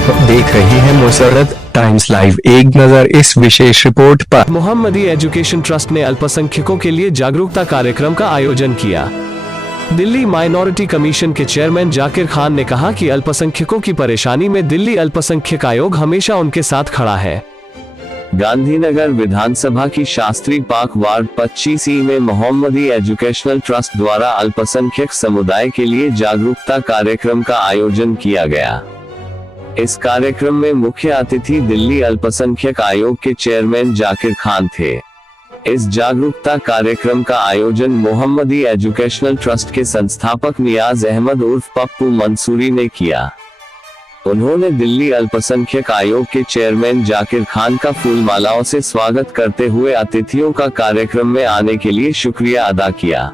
आप देख रहे हैं मुसर्रत टाइम्स लाइव। एक नजर इस विशेष रिपोर्ट पर। मोहम्मदी एजुकेशन ट्रस्ट ने अल्पसंख्यकों के लिए जागरूकता कार्यक्रम का आयोजन किया। दिल्ली माइनॉरिटी कमीशन के चेयरमैन जाकिर खान ने कहा कि अल्पसंख्यकों की परेशानी में दिल्ली अल्पसंख्यक आयोग हमेशा उनके साथ खड़ा है। गांधीनगर विधानसभा की शास्त्री पार्क वार्ड 25E में मोहम्मदी एजुकेशनल ट्रस्ट द्वारा अल्पसंख्यक समुदाय के लिए जागरूकता कार्यक्रम का आयोजन किया गया। इस कार्यक्रम में मुख्य अतिथि दिल्ली अल्पसंख्यक आयोग के चेयरमैन जाकिर खान थे। इस जागरूकता कार्यक्रम का आयोजन मोहम्मदी एजुकेशनल ट्रस्ट के संस्थापक नियाज अहमद उर्फ पप्पू मंसूरी ने किया। उन्होंने दिल्ली अल्पसंख्यक आयोग के चेयरमैन जाकिर खान का फूलमालाओं से स्वागत करते हुए अतिथियों का कार्यक्रम में आने के लिए शुक्रिया अदा किया।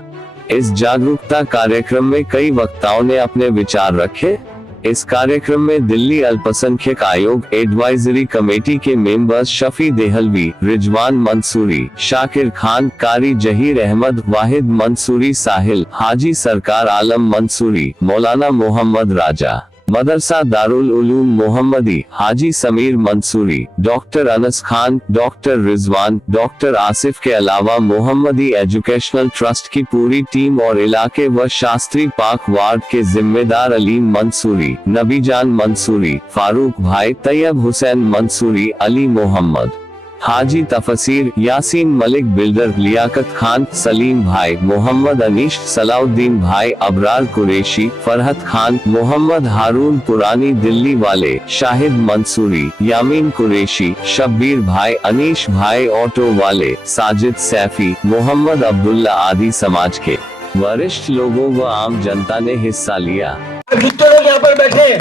इस जागरूकता कार्यक्रम में कई वक्ताओं ने अपने विचार रखे। इस कार्यक्रम में दिल्ली अल्पसंख्यक आयोग एडवाइजरी कमेटी के मेंबर्स शफी देहलवी, रिजवान मंसूरी, शाकिर खान, कारी जहीर अहमद, वाहिद मंसूरी साहिल, हाजी सरकार Alam Mansoori, Maulana Mohammad Raja, Madrasa Darul Uloom Mohammadi, Haji Sameer Mansoori, doctor Anas Khan, doctor Rizwan, doctor Asif के अलावा मोहम्मदी एजुकेशनल ट्रस्ट की पूरी टीम और इलाके व शास्त्री पार्क वार्ड के जिम्मेदार अलीम मंसूरी, नबीजान मंसूरी, फारूक भाई, तैयब हुसैन मंसूरी, अली मोहम्मद, हाजी तफसीर, यासीन मलिक बिल्डर, लियाकत खान, सलीम भाई, मोहम्मद अनीश, सलाउद्दीन भाई, अबरार कुरैशी, फरहत खान, मोहम्मद हारून पुरानी दिल्ली वाले, शाहिद मंसूरी, यामीन कुरैशी, शब्बीर भाई, अनीश भाई ऑटो वाले, साजिद सैफी, मोहम्मद अब्दुल्ला आदि समाज के वरिष्ठ लोगों व आम जनता ने हिस्सा लिया। जितने लोग यहाँ पर बैठे हैं,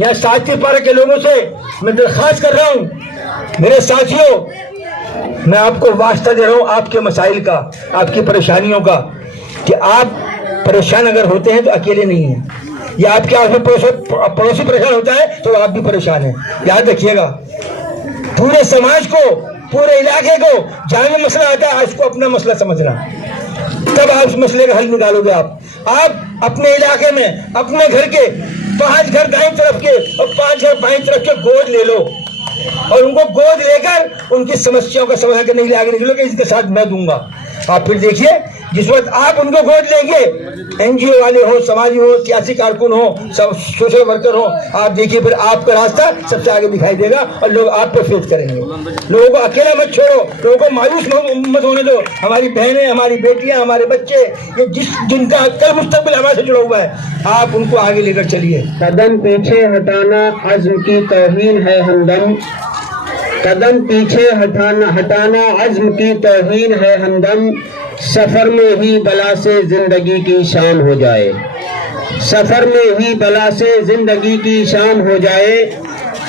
यहाँ शास्त्री पार्क के लोगों से मैं दरख्वास्त कर रहा हूँ, मेरे साथियों, मैं आपको वास्ता दे रहा हूँ आपके मसाइल का, आपकी परेशानियों का, कि आप परेशान अगर होते हैं तो अकेले नहीं हैं। या आपके आस में पड़ोसी परेशान होता है तो आप भी परेशान हैं। याद रखिएगा, पूरे समाज को, पूरे इलाके को जहाँ भी मसला आता है इसको अपना मसला समझना, तब आप उस मसले का हल निकालोगे। आप अपने इलाके में अपने घर के 5 घर दाईं तरफ के और 5 घर बाईं तरफ के गोद ले लो और उनको गोद लेकर उनकी समस्याओं का समाधान करने के लिए आगे निकलोगे। इसके साथ मैं दूंगा। आप फिर देखिए, जिस वक्त आप उनको गोद लेंगे, एनजीओ वाले हो, समाजी हो, सियासी कारकुन हो, सब सोशल वर्कर हो, आप देखिए फिर आपका रास्ता सबसे आगे दिखाई देगा और लोग आप पर फेस करेंगे। लोगों को अकेला मत छोड़ो, लोगों को मायूस मत होने दो। हमारी बहनें, हमारी बेटियां, हमारे बच्चे, ये जिनका कल मुस्तकबिल हमारे से जुड़ा हुआ है, आप उनको आगे लेकर चलिए। कदम पीछे हटाना अज़्म की तौहीन है हमदम, कदम पीछे हटाना अज़्म की तौहीन है हमदम, सफर में ही बला से जिंदगी की शाम हो जाए, सफर में ही बला से जिंदगी की शाम हो जाए,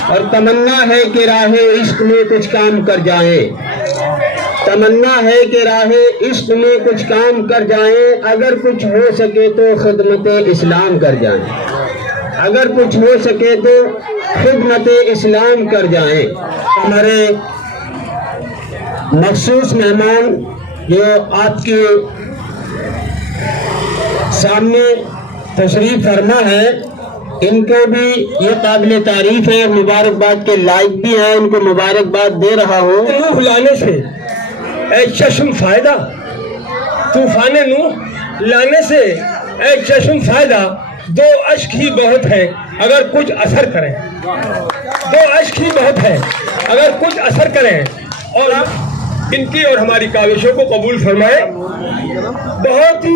और तमन्ना है कि राहे इश्क में कुछ काम कर जाए, तमन्ना है कि राहे इश्क में कुछ काम कर जाए, अगर कुछ हो सके तो खिदमत इस्लाम कर जाए, अगर कुछ हो सके तो खिदमत इस्लाम कर जाए। हमारे मखसूस मेहमान जो आपके सामने तशरीफ फरमा है, इनको भी ये काबिल तारीफ है, मुबारकबाद के लायक भी है, इनको मुबारकबाद दे रहा हूँ। नूह लाने से ए चश्म फायदा, तूफान नूह लाने से ए चश्म फायदा, 2 अश्क ही बहुत है अगर कुछ असर करें, 2 अश्क ही बहुत है अगर कुछ असर करें, और इनकी और हमारी काविशों को कबूल फरमाए। बहुत ही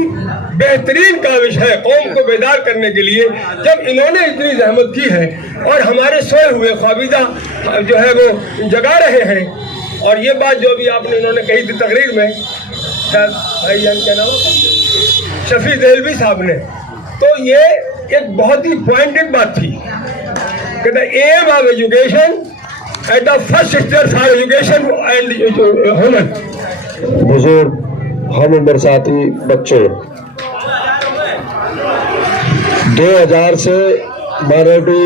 बेहतरीन काविश है कौम को बेदार करने के लिए, जब इन्होंने इतनी जहमत की है और हमारे सोए हुए ख्वाबिदा जो है वो जगा रहे हैं। और ये बात जो भी आपने इन्होंने कही थी तकरीर में, भाईजान क्या नाम, शफी देहलवी साहब ने, तो ये एक बहुत ही पॉइंटेड बात थी कि the aim of education at the first stage for education and human. बुजुर्ग, हम उम्र साथी, बच्चे, 2000 से माइनॉरिटी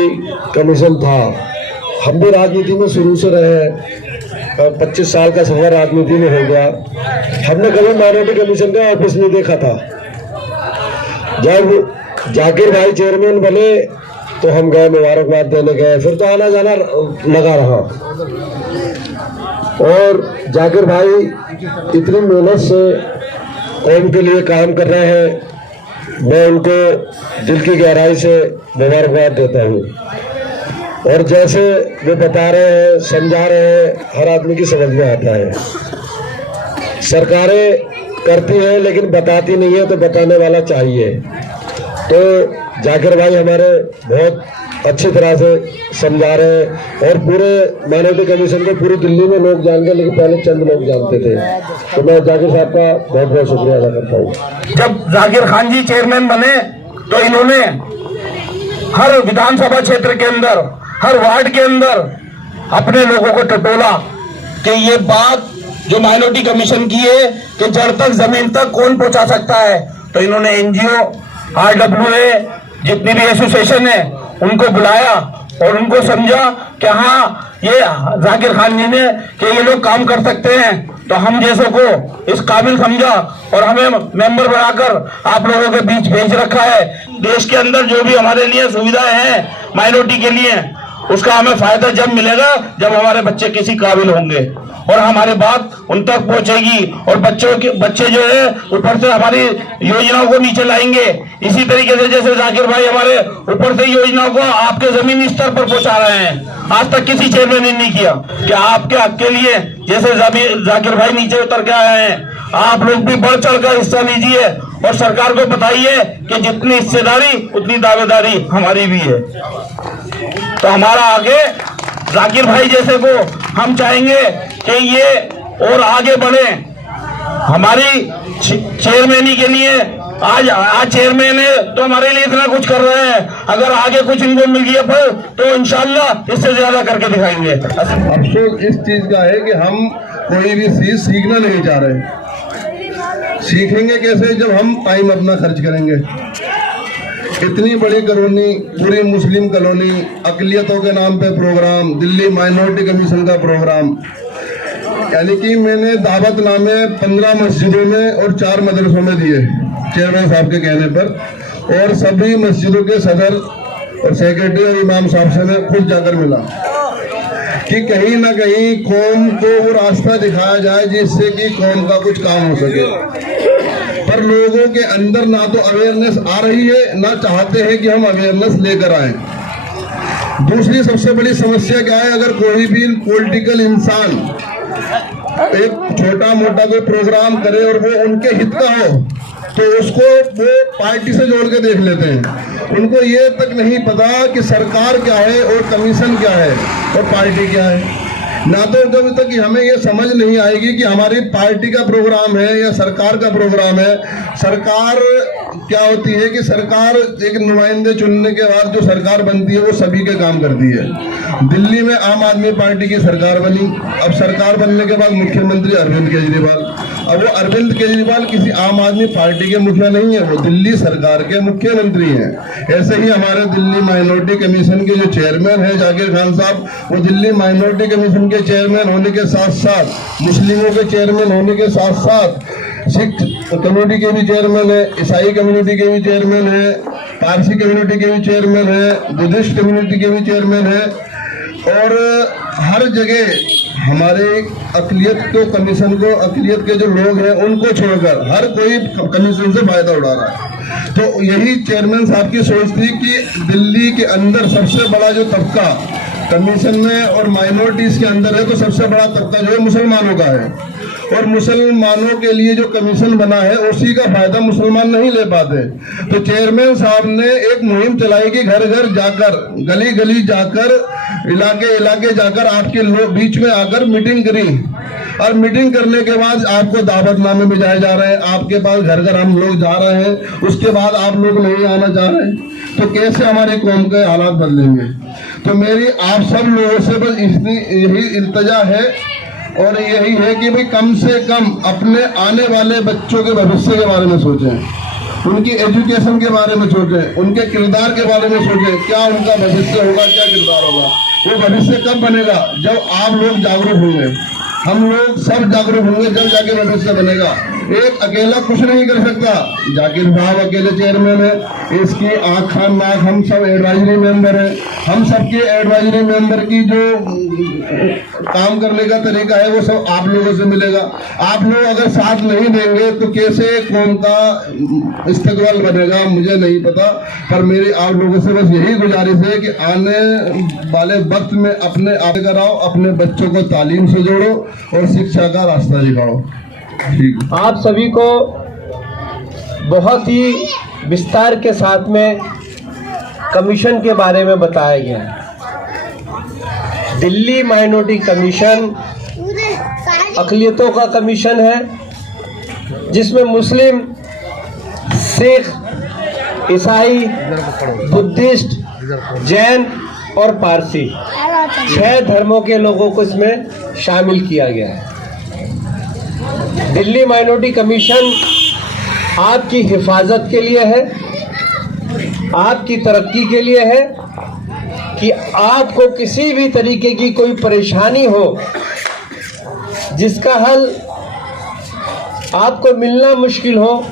कमीशन था। हम भी राजनीति में शुरू से रहे हैं, 25 साल का सफर राजनीति में हो गया। हमने कभी माइनॉरिटी कमीशन का ऑफिस नहीं देखा था। जब जाकिर भाई चेयरमैन बने तो हम गए, मुबारकबाद देने गए, फिर तो आना जाना लगा रहा। और जाकिर भाई इतनी मेहनत से कौम के लिए काम कर रहे हैं, मैं उनको दिल की गहराई से मुबारकबाद देता हूँ। और जैसे वे बता रहे हैं, समझा रहे हैं, हर आदमी की समझ में आता है। सरकारें करती हैं लेकिन बताती नहीं है, तो बताने वाला चाहिए। तो जाकिर भाई हमारे बहुत अच्छी तरह से समझा रहे हैं। और पूरे माइनॉरिटी कमीशन को पूरी दिल्ली में लोग जानते, लेकिन पहले चंद लोग जानते थे। तो मैं जाकिर साहब का बहुत बहुत शुक्रिया अदा करता हूँ। जब जाकिर खान जी चेयरमैन बने तो इन्होंने हर विधानसभा क्षेत्र के अंदर, हर वार्ड के अंदर अपने लोगों को टटोला कि ये बात जो माइनॉरिटी कमीशन की है कि जड़ तक, जमीन तक कौन पहुंचा सकता है। तो इन्होंने एनजीओ, RWA, जितनी भी एसोसिएशन है, उनको बुलाया और उनको समझा कि हाँ, ये जाकिर खान जी ने कि ये लोग काम कर सकते हैं, तो हम जैसों को इस काबिल समझा और हमें मेंबर बनाकर आप लोगों के बीच भेज रखा है। देश के अंदर जो भी हमारे लिए सुविधाएं हैं माइनॉरिटी के लिए, उसका हमें फायदा जब मिलेगा जब हमारे बच्चे किसी काबिल होंगे और हमारी बात उन तक पहुंचेगी और बच्चे जो है ऊपर से हमारी योजनाओं को नीचे लाएंगे। इसी तरीके से जैसे जाकिर भाई हमारे ऊपर से योजनाओं को आपके जमीनी स्तर पर पहुंचा रहे हैं, आज तक किसी चेयरमैन ने नहीं किया कि आपके हक के लिए जैसे जाकिर भाई नीचे उतर के आए हैं, आप लोग भी बढ़ चढ़ कर हिस्सा लीजिए और सरकार को बताइए कि जितनी हिस्सेदारी उतनी दावेदारी हमारी भी है। तो हमारा आगे जाकिर भाई जैसे को हम चाहेंगे कि ये और आगे बढ़े। हमारी चेयरमैनी के लिए आज चेयरमैन है तो हमारे लिए इतना कुछ कर रहे हैं, अगर आगे कुछ इनको मिल गया फिर तो इंशाल्लाह इससे ज्यादा करके दिखाएंगे। अफसोस इस चीज का है कि हम कोई भी चीज सीखना नहीं चाह रहे। सीखेंगे कैसे जब हम टाइम अपना खर्च करेंगे। इतनी बड़ी कॉलोनी, पूरी मुस्लिम कॉलोनी, अकलियतों के नाम पे प्रोग्राम, दिल्ली माइनॉरिटी कमीशन का प्रोग्राम, यानी कि मैंने दावतनामे 15 मस्जिदों में और 4 मदरसों में दिए चेयरमैन साहब के कहने पर। और सभी मस्जिदों के सदर और सेक्रेटरी और इमाम साहब से मैं खुद जाकर मिला कि कहीं ना कहीं कौम को वो रास्ता दिखाया जाए जिससे कि कौम का कुछ काम हो सके। पर लोगों के अंदर ना तो अवेयरनेस आ रही है, ना चाहते हैं कि हम अवेयरनेस लेकर आए। दूसरी सबसे बड़ी समस्या क्या है, अगर कोई भी पॉलिटिकल इंसान एक छोटा मोटा कोई प्रोग्राम करे और वो उनके हित का हो तो उसको वो पार्टी से जोड़ के देख लेते हैं। उनको ये तक नहीं पता कि सरकार क्या है और कमीशन क्या है और पार्टी क्या है। ना तो जब तक कि हमें ये समझ नहीं आएगी कि हमारी पार्टी का प्रोग्राम है या सरकार का प्रोग्राम है। सरकार क्या होती है कि सरकार एक नुमाइंदे चुनने के बाद जो सरकार बनती है वो सभी के काम करती है। दिल्ली में आम आदमी पार्टी की सरकार बनी, अब सरकार बनने के बाद मुख्यमंत्री अरविंद केजरीवाल। अब वो अरविंद केजरीवाल किसी आम आदमी पार्टी के मुखिया नहीं है, वो दिल्ली सरकार के मुख्यमंत्री हैं। ऐसे ही हमारे दिल्ली माइनॉरिटी कमीशन के जो चेयरमैन है जाकिर खान साहब, वो दिल्ली माइनॉरिटी कमीशन के चेयरमैन होने के साथ साथ, मुस्लिमों के चेयरमैन होने के साथ साथ, सिख कम्युनिटी के भी चेयरमैन है, ईसाई कम्युनिटी के भी चेयरमैन है, पारसी कम्युनिटी के भी चेयरमैन है, बुद्धिस्ट कम्युनिटी के भी चेयरमैन है। और हर जगह हमारे अकलियत को, कमीशन को, अकलियत के जो लोग हैं उनको छोड़कर हर कोई कमीशन से फायदा उठा रहा है। तो यही चेयरमैन साहब की सोच थी कि दिल्ली के अंदर सबसे बड़ा जो तबका कमीशन में और माइनॉरिटीज के अंदर है, तो सबसे बड़ा तबका जो है मुसलमानों का है। और मुसलमानों के लिए जो कमीशन बना है उसी का फायदा मुसलमान नहीं ले पाते। तो चेयरमैन साहब ने एक मुहिम चलाई कि घर घर जाकर, गली गली जाकर, इलाके इलाके जाकर आपके लोग बीच में आकर मीटिंग करी। और मीटिंग करने के बाद आपको दावतनामे भेजाए जा रहे हैं, आपके पास घर घर हम लोग जा रहे हैं, उसके बाद आप लोग नहीं आना चाह रहे हैं, तो कैसे हमारी कौम के हालात बदलेंगे। तो मेरी आप सब लोगों से बस यही इल्तजा है और यही है कि भाई कम से कम अपने आने वाले बच्चों के भविष्य के बारे में सोचें, उनकी एजुकेशन के बारे में सोचें, उनके किरदार के बारे में सोचें, क्या उनका भविष्य होगा, क्या किरदार होगा। वो भविष्य कब बनेगा, जब आप लोग जागरूक होंगे, हम लोग सब जागरूक होंगे, जब जाके भविष्य बनेगा। एक अकेला कुछ नहीं कर सकता। जाकिर साहब अकेले चेयरमैन है, इसकी आँख खान नाक हम सब एडवाइजरी मेंबर है। हम सबके एडवाइजरी मेंबर की जो काम करने का तरीका है वो सब आप लोगों से मिलेगा। आप लोग अगर साथ नहीं देंगे तो कैसे कौम का इस्तकबाल बनेगा मुझे नहीं पता, पर मेरी आप लोगों से बस यही गुजारिश है कि आने वाले वक्त में अपने आप कराओ, अपने बच्चों को तालीम से जोड़ो और शिक्षा का रास्ता दिखाओ। ठीक है। आप सभी को बहुत ही विस्तार के साथ में कमीशन के बारे में बताया गया है। दिल्ली माइनॉरिटी कमीशन अक़लियतों का कमीशन है, जिसमें मुस्लिम, सिख, ईसाई, बुद्धिस्ट, जैन और पारसी 6 धर्मों के लोगों को इसमें शामिल किया गया है। दिल्ली माइनॉरिटी कमीशन आपकी हिफाजत के लिए है, आपकी तरक्की के लिए है कि आपको किसी भी तरीके की कोई परेशानी हो जिसका हल आपको मिलना मुश्किल हो,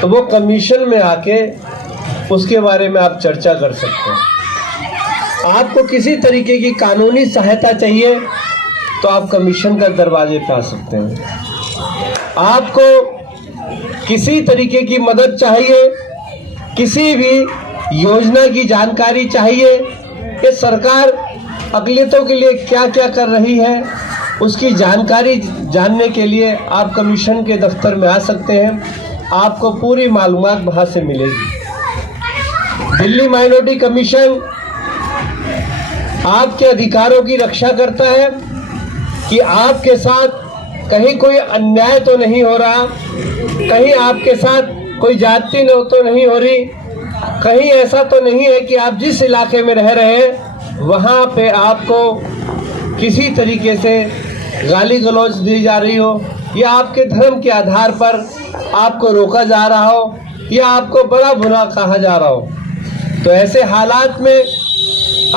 तो वो कमीशन में आके उसके बारे में आप चर्चा कर सकते हैं। आपको किसी तरीके की कानूनी सहायता चाहिए तो आप कमीशन का दरवाजे पे आ सकते हैं। आपको किसी तरीके की मदद चाहिए, किसी भी योजना की जानकारी चाहिए कि सरकार अक़लियतों के लिए क्या क्या कर रही है, उसकी जानकारी जानने के लिए आप कमीशन के दफ्तर में आ सकते हैं। आपको पूरी मालूमात वहाँ से मिलेगी। दिल्ली माइनॉरिटी कमीशन आपके अधिकारों की रक्षा करता है कि आपके साथ कहीं कोई अन्याय तो नहीं हो रहा, कहीं आपके साथ कोई जाति तो नहीं हो रही, कहीं ऐसा तो नहीं है कि आप जिस इलाके में रह रहे हैं वहाँ पे आपको किसी तरीके से गाली गलौज दी जा रही हो, या आपके धर्म के आधार पर आपको रोका जा रहा हो, या आपको बड़ा बुरा कहा जा रहा हो। तो ऐसे हालात में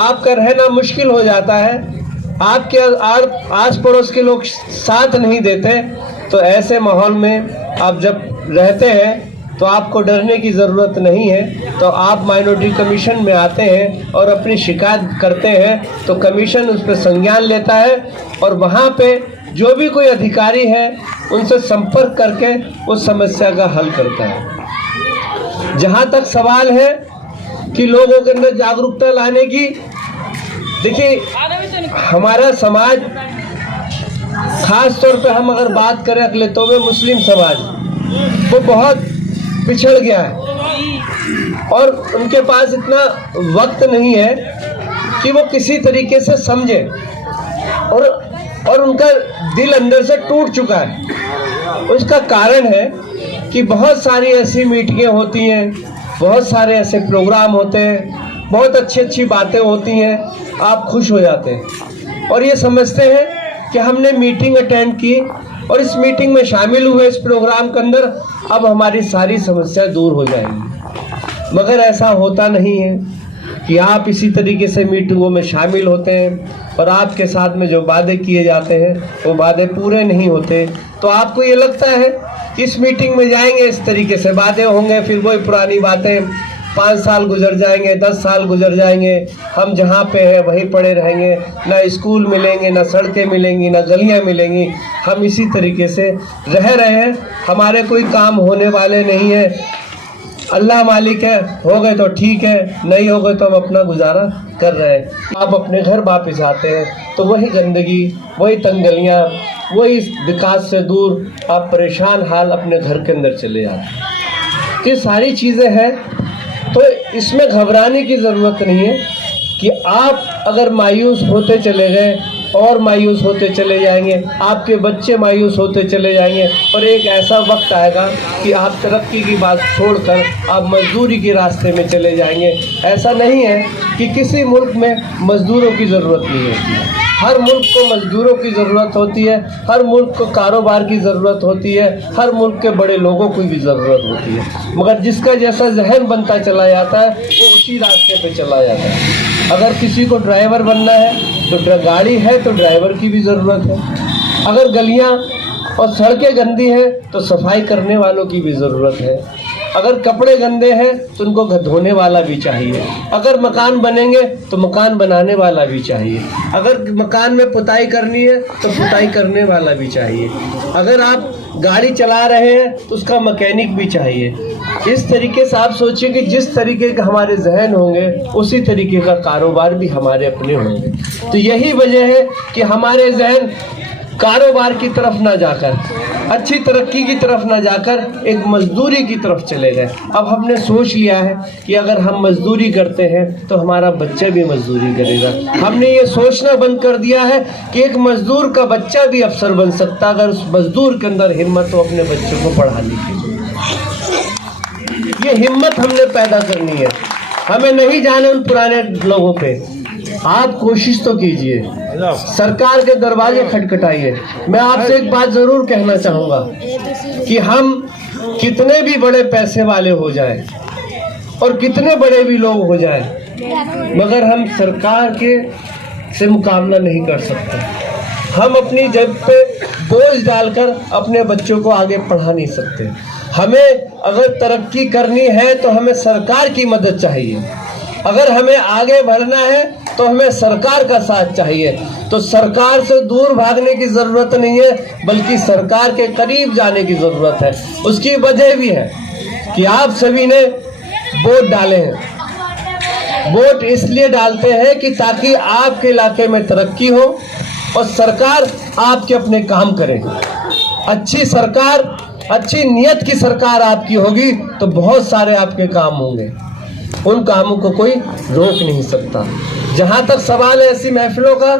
आपका रहना मुश्किल हो जाता है, आपके आस पड़ोस के लोग साथ नहीं देते। तो ऐसे माहौल में आप जब रहते हैं तो आपको डरने की ज़रूरत नहीं है। तो आप माइनॉरिटी कमीशन में आते हैं और अपनी शिकायत करते हैं तो कमीशन उस पर संज्ञान लेता है और वहाँ पे जो भी कोई अधिकारी है उनसे संपर्क करके उस समस्या का हल करता है। जहाँ तक सवाल है कि लोगों के अंदर जागरूकता लाने की, देखिए हमारा समाज, खास तौर पे हम अगर बात करें अक़लियतों में, मुस्लिम समाज वो बहुत पिछड़ गया है और उनके पास इतना वक्त नहीं है कि वो किसी तरीके से समझे, और उनका दिल अंदर से टूट चुका है। उसका कारण है कि बहुत सारी ऐसी मीटिंगें होती हैं, बहुत सारे ऐसे प्रोग्राम होते हैं, बहुत अच्छी अच्छी बातें होती हैं, आप खुश हो जाते हैं और ये समझते हैं कि हमने मीटिंग अटेंड की और इस मीटिंग में शामिल हुए, इस प्रोग्राम के अंदर अब हमारी सारी समस्या दूर हो जाएंगी। मगर ऐसा होता नहीं है कि आप इसी तरीके से मीटिंगों में शामिल होते हैं और आपके साथ में जो वादे किए जाते हैं वो वादे पूरे नहीं होते। तो आपको ये लगता है कि इस मीटिंग में जाएंगे, इस तरीके से वादे होंगे, फिर वही पुरानी बातें, 5 साल गुजर जाएंगे, 10 साल गुजर जाएंगे, हम जहाँ पे हैं वहीं पड़े रहेंगे, ना स्कूल मिलेंगे, ना सड़कें मिलेंगी, ना गलियाँ मिलेंगी, हम इसी तरीके से रह रहे हैं, हमारे कोई काम होने वाले नहीं है। अल्लाह मालिक है, हो गए तो ठीक है, नहीं हो गए तो हम अपना गुजारा कर रहे हैं। आप अपने घर वापस आते हैं तो वही गंदगी, वही तंगलियाँ, वही विकास से दूर आप परेशान हाल अपने घर के अंदर चले जाते हैं। ये सारी चीज़ें हैं, तो इसमें घबराने की ज़रूरत नहीं है कि आप अगर मायूस होते चले गए और मायूस होते चले जाएंगे, आपके बच्चे मायूस होते चले जाएंगे और एक ऐसा वक्त आएगा कि आप तरक्की की बात छोड़कर आप मजदूरी के रास्ते में चले जाएंगे। ऐसा नहीं है कि किसी मुल्क में मज़दूरों की ज़रूरत नहीं है, हर मुल्क को मज़दूरों की ज़रूरत होती है, हर मुल्क को कारोबार की ज़रूरत होती है, हर मुल्क के बड़े लोगों की भी ज़रूरत होती है। मगर जिसका जैसा जहन बनता चला जाता है वो उसी रास्ते पे चला जाता है। अगर किसी को ड्राइवर बनना है तो गाड़ी है तो ड्राइवर की भी ज़रूरत है। अगर गलियाँ और सड़कें गंदी हैं तो सफाई करने वालों की भी ज़रूरत है। अगर कपड़े गंदे हैं तो उनको धोने वाला भी चाहिए। अगर मकान बनेंगे तो मकान बनाने वाला भी चाहिए। अगर मकान में पुताई करनी है तो पुताई करने वाला भी चाहिए। अगर आप गाड़ी चला रहे हैं तो उसका मैकेनिक भी चाहिए। इस तरीके से आप सोचिए कि जिस तरीके के हमारे जहन होंगे उसी तरीके का कारोबार भी हमारे अपने होंगे। तो यही वजह है कि हमारे जहन कारोबार की तरफ ना जाकर, अच्छी तरक्की की तरफ ना जाकर एक मजदूरी की तरफ चले गए। अब हमने सोच लिया है कि अगर हम मजदूरी करते हैं तो हमारा बच्चा भी मजदूरी करेगा। हमने ये सोचना बंद कर दिया है कि एक मजदूर का बच्चा भी अफसर बन सकता अगर उस मजदूर के अंदर हिम्मत हो अपने बच्चों को पढ़ाने की। ये हिम्मत हमने पैदा करनी है। हमें नहीं जाने उन पुराने लोगों पे। आप कोशिश तो कीजिए, सरकार के दरवाजे खटखटाइए। मैं आपसे एक बात जरूर कहना चाहूँगा कि हम कितने भी बड़े पैसे वाले हो जाएं और कितने बड़े भी लोग हो जाएं, मगर हम सरकार के से मुकाबला नहीं कर सकते। हम अपनी जेब पे बोझ डालकर अपने बच्चों को आगे पढ़ा नहीं सकते। हमें अगर तरक्की करनी है तो हमें सरकार की मदद चाहिए। अगर हमें आगे बढ़ना है तो हमें सरकार का साथ चाहिए। तो सरकार से दूर भागने की ज़रूरत नहीं है, बल्कि सरकार के करीब जाने की ज़रूरत है। उसकी वजह भी है कि आप सभी ने वोट डाले हैं। वोट इसलिए डालते हैं कि ताकि आपके इलाके में तरक्की हो और सरकार आपके अपने काम करे। अच्छी सरकार, अच्छी नीयत की सरकार आपकी होगी तो बहुत सारे आपके काम होंगे। उन कामों को कोई रोक नहीं सकता। जहाँ तक सवाल है ऐसी महफिलों का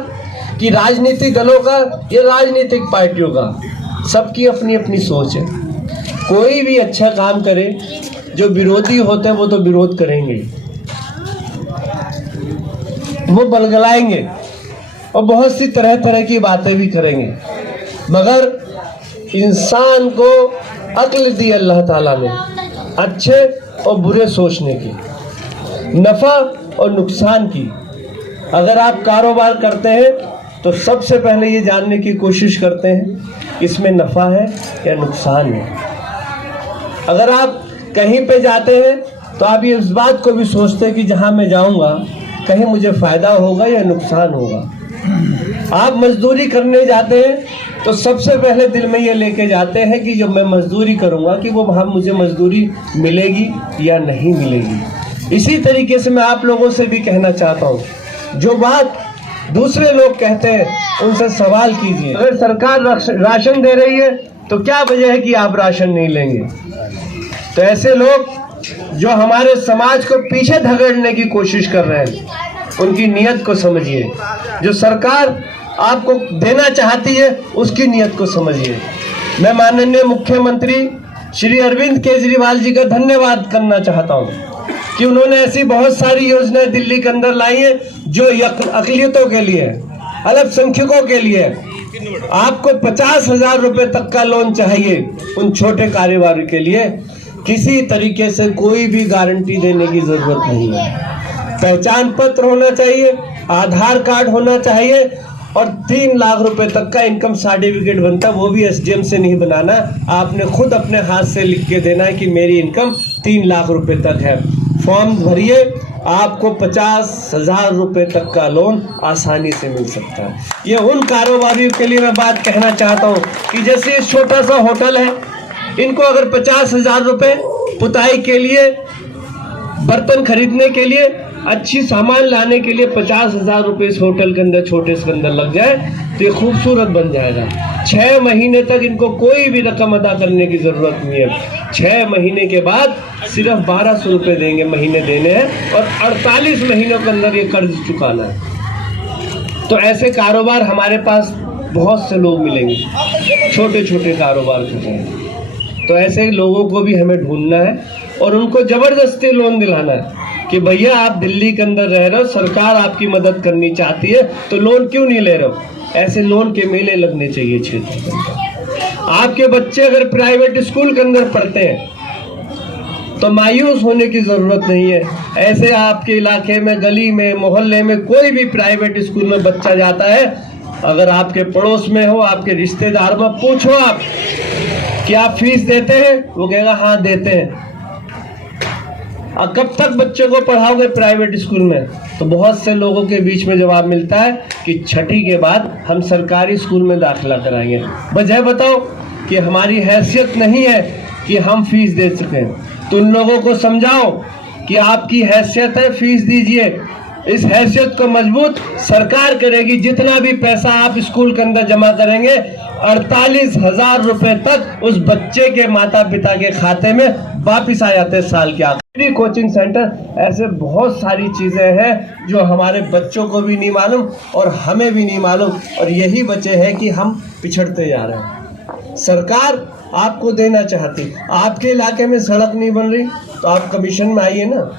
कि राजनीतिक दलों का या राजनीतिक पार्टियों का, सबकी अपनी अपनी सोच है। कोई भी अच्छा काम करे, जो विरोधी होते हैं वो तो विरोध करेंगे, वो बलगलाएंगे और बहुत सी तरह तरह की बातें भी करेंगे। मगर इंसान को अक्ल दी अल्लाह ताला ने अच्छे और बुरे सोचने की, नफ़ा और नुकसान की। अगर आप कारोबार करते हैं तो सबसे पहले ये जानने की कोशिश करते हैं इसमें नफ़ा है या नुकसान है। अगर आप कहीं पे जाते हैं तो आप ये इस बात को भी सोचते हैं कि जहाँ मैं जाऊँगा कहीं मुझे फ़ायदा होगा या नुकसान होगा। आप मजदूरी करने जाते हैं तो सबसे पहले दिल में ये लेके जाते हैं कि जब मैं मजदूरी करूँगा कि वो वहाँ मुझे मजदूरी मिलेगी या नहीं मिलेगी। इसी तरीके से मैं आप लोगों से भी कहना चाहता हूँ, जो बात दूसरे लोग कहते हैं उनसे सवाल कीजिए। अगर सरकार राशन दे रही है तो क्या वजह है कि आप राशन नहीं लेंगे? तो ऐसे लोग जो हमारे समाज को पीछे धकेलने की कोशिश कर रहे हैं, उनकी नीयत को समझिए। जो सरकार आपको देना चाहती है उसकी नीयत को समझिए। मैं माननीय मुख्यमंत्री श्री अरविंद केजरीवाल जी का धन्यवाद करना चाहता हूँ कि उन्होंने ऐसी बहुत सारी योजनाएं दिल्ली के अंदर लाई है जो अक़लियतों के लिए, अल्पसंख्यकों के लिए। आपको 50,000 रुपए तक का लोन चाहिए उन छोटे कारोबार के लिए। किसी तरीके से कोई भी गारंटी देने की जरूरत नहीं है। पहचान पत्र होना चाहिए, आधार कार्ड होना चाहिए और 3 लाख रुपए तक का इनकम सर्टिफिकेट बनता है, वो भी एसडीएम से नहीं बनाना। आपने खुद अपने हाथ से लिख के देना है कि मेरी इनकम 3 लाख रुपए तक है। फॉर्म भरिए, आपको 50,000 रुपए तक का लोन आसानी से मिल सकता है। ये उन कारोबारियों के लिए मैं बात कहना चाहता हूँ कि जैसे छोटा सा होटल है, इनको अगर 50,000 रुपए पुताई के लिए, बर्तन खरीदने के लिए, अच्छी सामान लाने के लिए 50,000 रुपए इस होटल के अंदर, छोटे से अंदर लग जाए तो ये खूबसूरत बन जाएगा। 6 महीने तक इनको कोई भी रकम अदा करने की जरूरत नहीं है। 6 महीने के बाद सिर्फ 1,200 रुपए देंगे, महीने देने हैं और 48 महीनों के अंदर ये कर्ज चुकाना है। तो ऐसे कारोबार हमारे पास बहुत से लोग मिलेंगे, छोटे छोटे कारोबार कर रहे हैं। तो ऐसे लोगों को भी हमें ढूंढना है और उनको जबरदस्ती लोन दिलाना है कि भैया आप दिल्ली के अंदर रह रहे हो, सरकार आपकी मदद करनी चाहती है तो लोन क्यों नहीं ले रहे हो। ऐसे लोन के मेले लगने चाहिए क्षेत्र के अंदर। आपके बच्चे अगर प्राइवेट स्कूल के अंदर पढ़ते हैं तो मायूस होने की जरूरत नहीं है। ऐसे आपके इलाके में, गली में, मोहल्ले में कोई भी प्राइवेट स्कूल में बच्चा जाता है अगर आपके पड़ोस में हो, आपके रिश्तेदार में, पूछो आप कि आप फीस देते हैं, वो कहेगा हाँ देते हैं। और कब तक बच्चों को पढ़ाओगे प्राइवेट स्कूल में? तो बहुत से लोगों के बीच में जवाब मिलता है कि छठी के बाद हम सरकारी स्कूल में दाखिला कराएंगे। वजह बताओ कि हमारी हैसियत नहीं है कि हम फीस दे सकें। तो उन लोगों को समझाओ कि आपकी हैसियत है, फीस दीजिए। इस हैसियत को मजबूत सरकार करेगी। जितना भी पैसा आप स्कूल के अंदर जमा करेंगे, 48,000 रुपए तक उस बच्चे के माता पिता के खाते में वापिस आ जाते हैं साल के आखिर। कोचिंग सेंटर, ऐसे बहुत सारी चीजें हैं जो हमारे बच्चों को भी नहीं मालूम और हमें भी नहीं मालूम, और यही वजह है कि हम पिछड़ते जा रहे हैं। सरकार आपको देना चाहती, आपके इलाके में सड़क नहीं बन रही तो आप कमीशन में आइए ना।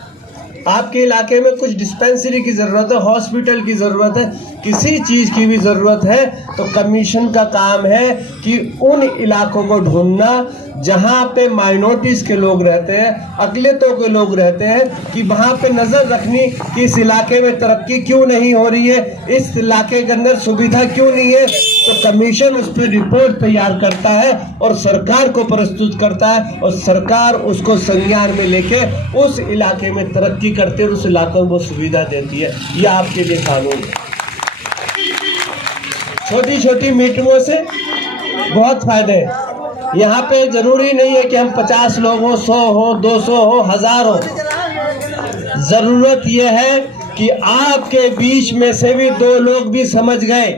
आपके इलाके में कुछ डिस्पेंसरी की ज़रूरत है, हॉस्पिटल की ज़रूरत है, किसी चीज़ की भी ज़रूरत है तो कमीशन का काम है कि उन इलाकों को ढूंढना जहाँ पे माइनॉरिटीज़ के लोग रहते हैं, अक़लियतों के लोग रहते हैं, कि वहाँ पे नज़र रखनी कि इस इलाके में तरक्की क्यों नहीं हो रही है, इस इलाके के अंदर सुविधा क्यों नहीं है। तो कमीशन उस पर रिपोर्ट तैयार करता है और सरकार को प्रस्तुत करता है, और सरकार उसको संज्ञान में लेके उस इलाके में तरक्की करते हैं, उस इलाके में वो सुविधा देती है। यह आपके लिए कानून है। छोटी छोटी मीटिंगों से बहुत फायदे हैं। यहाँ पे जरूरी नहीं है कि हम 50 लोग हो, 100 हो, 200 हो, 1000 हो। जरूरत यह है कि आपके बीच में से भी 2 लोग भी समझ गए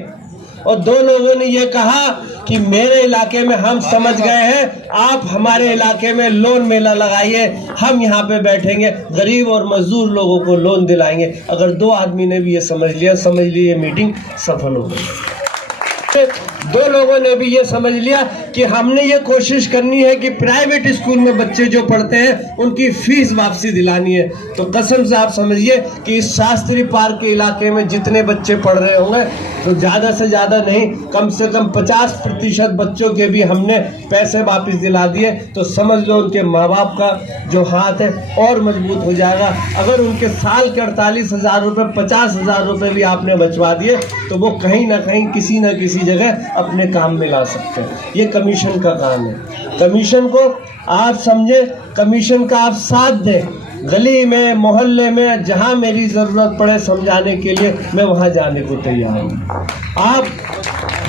और 2 लोगों ने ये कहा कि मेरे इलाके में हम समझ गए हैं, आप हमारे इलाके में लोन मेला लगाइए, हम यहाँ पे बैठेंगे, गरीब और मजदूर लोगों को लोन दिलाएंगे। अगर 2 आदमी ने भी ये समझ लिया, समझ ली ये मीटिंग सफल हो गई। 2 लोगों ने भी ये समझ लिया कि हमने ये कोशिश करनी है कि प्राइवेट स्कूल में बच्चे जो पढ़ते हैं उनकी फीस वापसी दिलानी है। तो कसम से आप समझिए कि इस शास्त्री पार्क के इलाके में जितने बच्चे पढ़ रहे होंगे तो ज़्यादा से ज़्यादा नहीं, कम से कम 50% बच्चों के भी हमने पैसे वापस दिला दिए। तो समझ लो उनके माँ बाप का जो हाथ है और मजबूत हो जाएगा। अगर उनके साल के 48,000 रुपये, 50,000 रुपये भी आपने बचवा दिए तो वो कहीं ना कहीं किसी न किसी जगह अपने काम में ला सकते हैं। ये कमीशन का काम है। कमीशन को आप समझे, कमीशन का आप साथ दें। गली में, मोहल्ले में जहां मेरी ज़रूरत पड़े समझाने के लिए मैं वहां जाने को तैयार हूँ। आप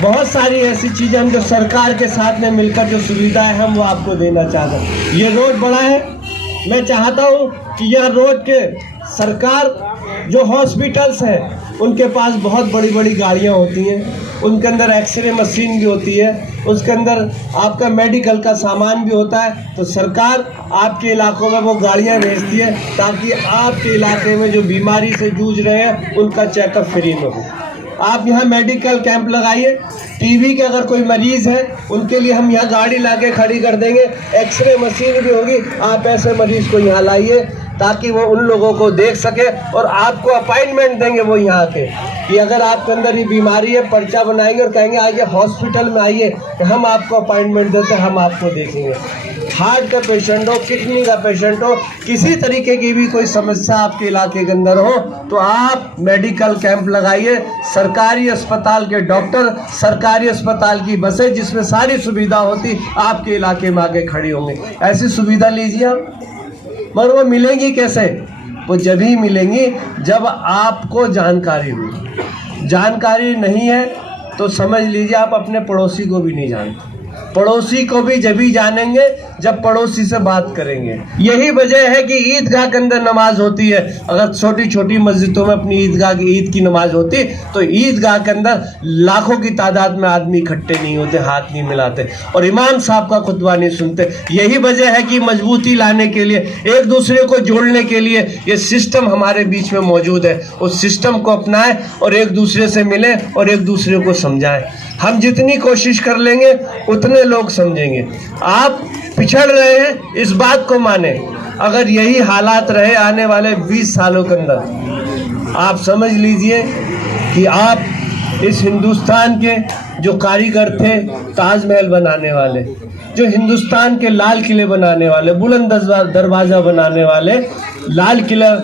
बहुत सारी ऐसी चीज़ें हम जो सरकार के साथ में मिलकर जो सुविधाएं हम वो आपको देना चाहते हैं। ये रोड बड़ा है, मैं चाहता हूँ कि यह रोड के सरकार जो हॉस्पिटल्स हैं उनके पास बहुत बड़ी बड़ी गाड़ियाँ होती हैं, उनके अंदर एक्सरे मशीन भी होती है, उसके अंदर आपका मेडिकल का सामान भी होता है। तो सरकार आपके इलाकों में वो गाड़ियाँ भेजती है ताकि आपके इलाके में जो बीमारी से जूझ रहे हैं उनका चेकअप फ्री में हो। आप यहाँ मेडिकल कैंप लगाइए। टीबी के अगर कोई मरीज़ है उनके लिए हम यहाँ गाड़ी लाके खड़ी कर देंगे, एक्सरे मशीन भी होगी। आप ऐसे मरीज़ को यहाँ लाइए ताकि वो उन लोगों को देख सके और आपको अपॉइंटमेंट देंगे वो यहाँ के, कि अगर आपके अंदर ये बीमारी है, पर्चा बनाएंगे और कहेंगे आइए हॉस्पिटल में आइए, हम आपको अपॉइंटमेंट देते हैं, हम आपको देखेंगे। हार्ट का पेशेंट हो, किडनी का पेशेंट हो, किसी तरीके की भी कोई समस्या आपके इलाके के अंदर हो तो आप मेडिकल कैंप लगाइए। सरकारी अस्पताल के डॉक्टर, सरकारी अस्पताल की बसें जिसमें सारी सुविधा होती आपके इलाके में आके खड़ी होंगी। ऐसी सुविधा लीजिए आप। मगर वो मिलेंगी कैसे? वो जब ही मिलेंगी जब आपको जानकारी हो। जानकारी नहीं है तो समझ लीजिए आप अपने पड़ोसी को भी नहीं जानते। पड़ोसी को भी जब ही जानेंगे जब पड़ोसी से बात करेंगे। यही वजह है कि ईदगाह के अंदर नमाज होती है। अगर छोटी छोटी मस्जिदों में अपनी ईदगाह की ईद की नमाज होती तो ईदगाह के अंदर लाखों की तादाद में आदमी इकट्ठे नहीं होते, हाथ नहीं मिलाते और इमाम साहब का खुतबा नहीं सुनते। यही वजह है कि मजबूती लाने के लिए, एक दूसरे को जोड़ने के लिए ये सिस्टम हमारे बीच में मौजूद है। उस सिस्टम को अपनाएं और एक दूसरे से मिलें और एक दूसरे को समझाएं। हम जितनी कोशिश कर लेंगे उतने लोग समझेंगे। आप पिछड़ रहे हैं इस बात को माने। अगर यही हालात रहे आने वाले 20 सालों के अंदर, आप समझ लीजिए कि आप इस हिंदुस्तान के जो कारीगर थे, ताजमहल बनाने वाले, जो हिंदुस्तान के लाल किले बनाने वाले, बुलंद दरवाजा बनाने वाले, लाल किला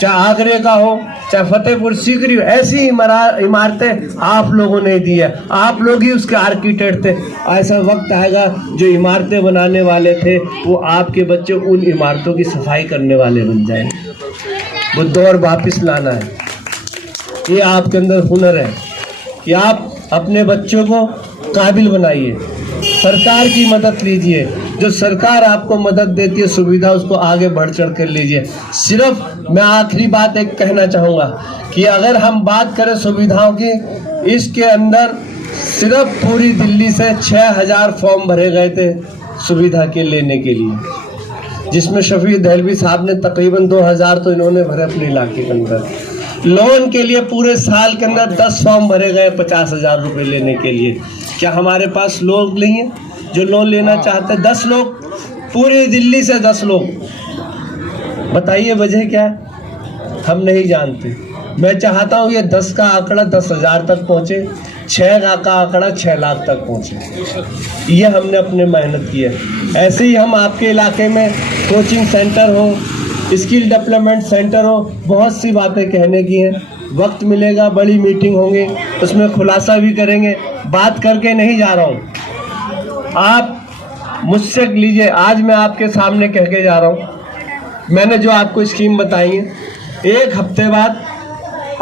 चाहे आगरे का हो, चाहे फतेहपुर सीकरी, ऐसी इमारतें आप लोगों ने दी है, आप लोग ही उसके आर्किटेक्ट थे। ऐसा वक्त आएगा जो इमारतें बनाने वाले थे वो आपके बच्चे उन इमारतों की सफाई करने वाले बन जाएंगे। वो दौर वापस लाना है, ये आपके अंदर हुनर है कि आप अपने बच्चों को काबिल बनाइए, सरकार की मदद लीजिए, जो सरकार आपको मदद देती है सुविधा उसको आगे बढ़ चढ़ कर लीजिए। सिर्फ मैं आखिरी बात एक कहना चाहूँगा कि अगर हम बात करें सुविधाओं की, इसके अंदर सिर्फ पूरी दिल्ली से 6000 फॉर्म भरे गए थे सुविधा के लेने के लिए, जिसमें शफी दहलवी साहब ने तकरीबन 2000 तो इन्होंने भरे अपने इलाके के अंदर। लोन के लिए पूरे साल के अंदर 10 फॉर्म भरे गए 50,000 रुपये लेने के लिए। क्या हमारे पास लोग नहीं है जो लोन लेना चाहते हैं? 10 लोग, पूरी दिल्ली से 10 लोग। बताइए वजह क्या है? हम नहीं जानते। मैं चाहता हूँ ये 10 का आंकड़ा 10,000 तक पहुँचे, 6 का आंकड़ा 6 लाख तक पहुँचे। ये हमने अपने मेहनत की है। ऐसे ही हम आपके इलाके में कोचिंग सेंटर हो, स्किल डेवलपमेंट सेंटर हो, बहुत सी बातें कहने की हैं। वक्त मिलेगा, बड़ी मीटिंग होंगे, उसमें खुलासा भी करेंगे। बात करके नहीं जा रहा हूँ, आप मुझसे लीजिए। आज मैं आपके सामने कह के जा रहा हूँ, मैंने जो आपको स्कीम बताई है, 1 हफ्ते बाद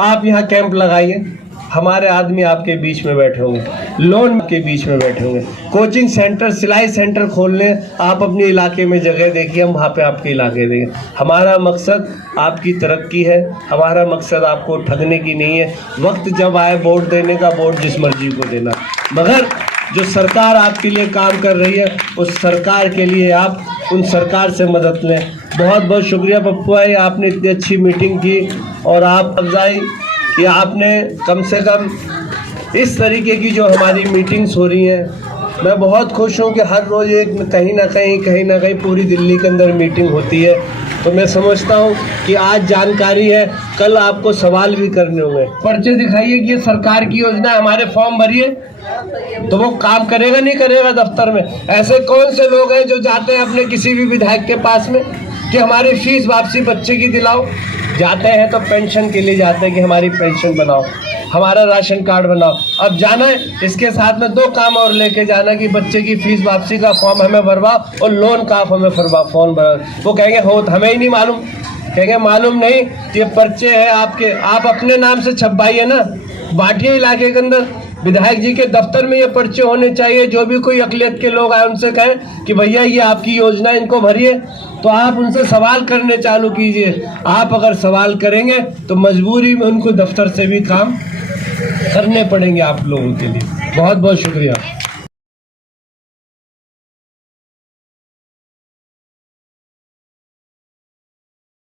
आप यहाँ कैंप लगाइए, हमारे आदमी आपके बीच में बैठे होंगे, लोन के बीच में बैठे होंगे। कोचिंग सेंटर, सिलाई सेंटर खोलने आप अपने इलाके में जगह देखिए, हम वहाँ पे आपके इलाके देंगे। हमारा मकसद आपकी तरक्की है, हमारा मकसद आपको ठगने की नहीं है। वक्त जब आए वोट देने का, वोट जिस मर्जी को देना, मगर जो सरकार आपके लिए काम कर रही है उस सरकार के लिए आप उन सरकार से मदद लें। बहुत बहुत शुक्रिया पप्पू भाई, आपने इतनी अच्छी मीटिंग की और आप अफजाई कि आपने कम से कम इस तरीके की जो हमारी मीटिंग्स हो रही हैं, मैं बहुत खुश हूँ कि हर रोज़ एक कहीं ना कहीं पूरी दिल्ली के अंदर मीटिंग होती है। तो मैं समझता हूँ कि आज जानकारी है, कल आपको सवाल भी करने होंगे। पर्चे दिखाइए कि ये सरकार की योजना है, हमारे फॉर्म भरिए, तो वो काम करेगा नहीं करेगा दफ्तर में? ऐसे कौन से लोग हैं जो जाते हैं अपने किसी भी विधायक के पास में कि हमारी फीस वापसी बच्चे की दिलाओ? जाते हैं तो पेंशन के लिए जाते हैं कि हमारी पेंशन बनाओ, हमारा राशन कार्ड बनाओ। अब जाना है इसके साथ में 2 काम और लेके जाना कि बच्चे की फीस वापसी का फॉर्म हमें भरवाओ और लोन का हमें फॉर्म भरवाओ। वो कहेंगे हो, हमें ही नहीं मालूम। कहेंगे मालूम नहीं, ये पर्चे हैं आपके, आप अपने नाम से छपवाइए ना, बांटिए इलाके के अंदर। विधायक जी के दफ्तर में ये पर्चे होने चाहिए। जो भी कोई अकलियत के लोग आए उनसे कहें कि भैया ये आपकी योजना, इनको भरिए। तो आप उनसे सवाल करने चालू कीजिए। आप अगर सवाल करेंगे तो मजबूरी में उनको दफ्तर से भी काम करने पड़ेंगे आप लोगों के लिए। बहुत बहुत शुक्रिया।